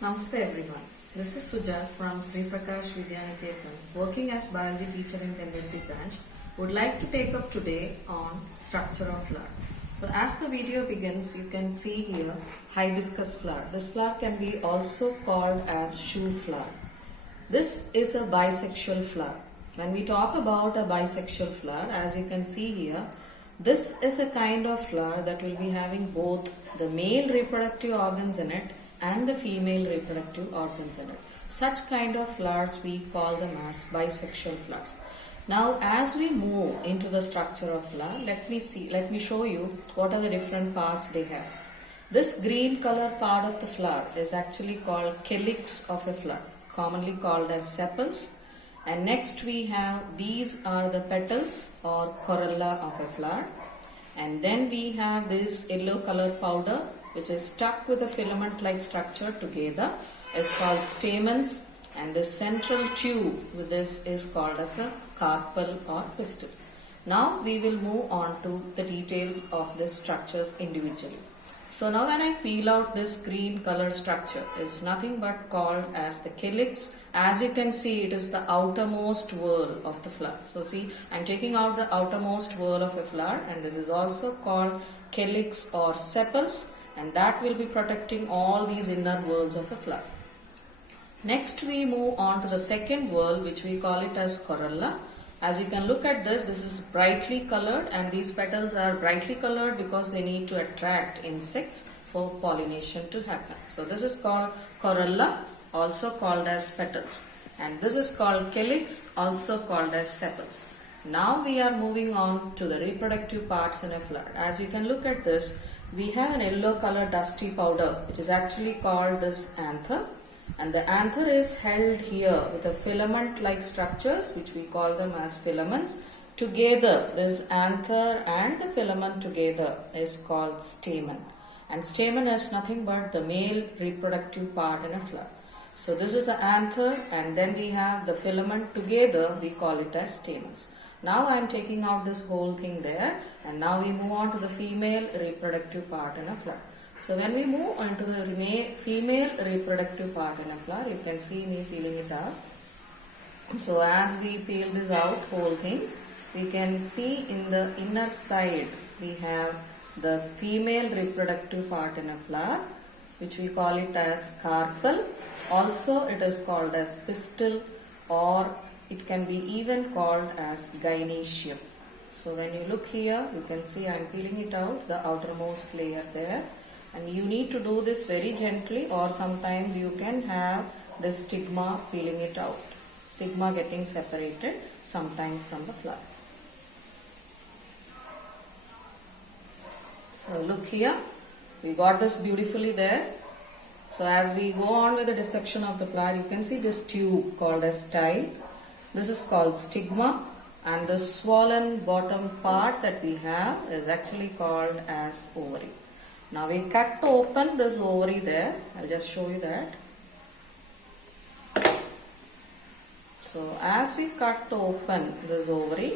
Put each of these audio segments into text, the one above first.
Namaste everyone. This is Suja from Sri Prakash Vidyaniketan, working as biology teacher in Tendency branch. Would like to take up today on structure of flower. So as the video begins, you can see here hibiscus flower. This flower can be also called as shoe flower. This is a bisexual flower. When we talk about a bisexual flower, as you can see here, this is a kind of flower that will be having both the male reproductive organs in it and the female reproductive organs in it. Such kind of flowers we call them as bisexual flowers. Now as we move into the structure of flower, let me show you what are the different parts they have. This green color part of the flower is actually called calyx of a flower, commonly called as sepals. And next we have, these are the petals or corolla of a flower. And then we have this yellow color powder which is stuck with a filament like structure together, is called stamens, and the central tube with this is called as the carpel or pistil. Now we will move on to the details of these structures individually. So now when I peel out this green color structure, it is nothing but called as the calyx. As you can see, it is the outermost whorl of the flower. So see, I am taking out the outermost whorl of a flower, and this is also called calyx or sepals, and that will be protecting all these inner whorls of a flower. Next we move on to the second whorl, which we call it as corolla. As you can look at this is brightly colored, and these petals are brightly colored because they need to attract insects for pollination to happen. So this is called corolla, also called as petals, and this is called calyx, also called as sepals. Now we are moving on to the reproductive parts in a flower. As you can look at this, we have an yellow color dusty powder which is actually called this anther, and the anther is held here with a filament like structures which we call them as filaments. Together, this anther and the filament together is called stamen, and stamen is nothing but the male reproductive part in a flower. So this is the anther, and then we have the filament together, we call it as stamens. Now I am taking out this whole thing there, and now we move on to the female reproductive part in a flower. So when we move on to the female reproductive part in a flower, you can see me peeling it out. So as we peel this out whole thing, we can see in the inner side we have the female reproductive part in a flower, which we call it as carpel. Also it is called as pistil, or it can be even called as gynoecium. So when you look here, you can see I am peeling it out, the outermost layer there. And you need to do this very gently, or sometimes you can have the stigma peeling it out. Stigma getting separated sometimes from the flower. So look here, we got this beautifully there. So as we go on with the dissection of the flower, you can see this tube called as style. This is called stigma, and the swollen bottom part that we have is actually called as ovary. Now we cut open this ovary there. I'll just show you that. So as we cut open this ovary,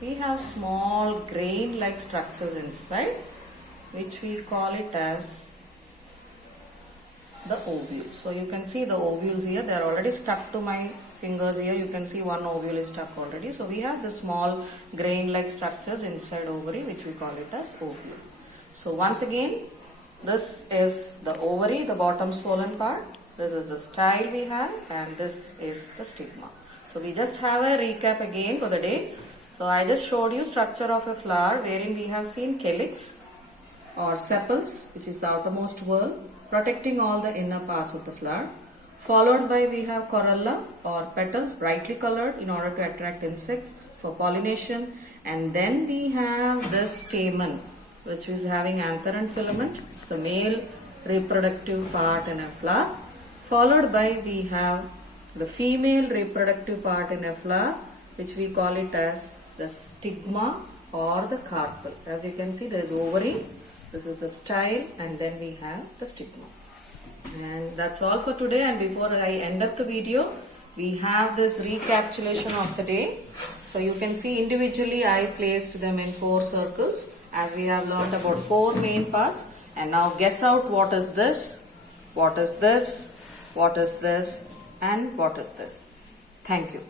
we have small grain like structures inside, which we call it as the ovule. So you can see the ovules here, they are already stuck to my fingers here. You can see one ovule is stuck already. So we have the small grain like structures inside ovary, which we call it as ovule. So once again, this is the ovary, the bottom swollen part. This is the style we have, and this is the stigma. So we just have a recap again for the day. So I just showed you structure of a flower wherein we have seen calyx or sepals, which is the outermost whorl, protecting all the inner parts of the flower. Followed by we have corolla or petals, brightly colored in order to attract insects for pollination. And then we have the stamen, which is having anther and filament. It's the male reproductive part in a flower. Followed by we have the female reproductive part in a flower, which we call it as the stigma or the carpel. As you can see, there is ovary, this is the style, and then we have the stigma. And that's all for today. And before I end up the video, we have this recapitulation of the day. So you can see individually I placed them in 4 circles, as we have learned about 4 main parts. And now guess out what is this. what is this, and what is this. Thank you.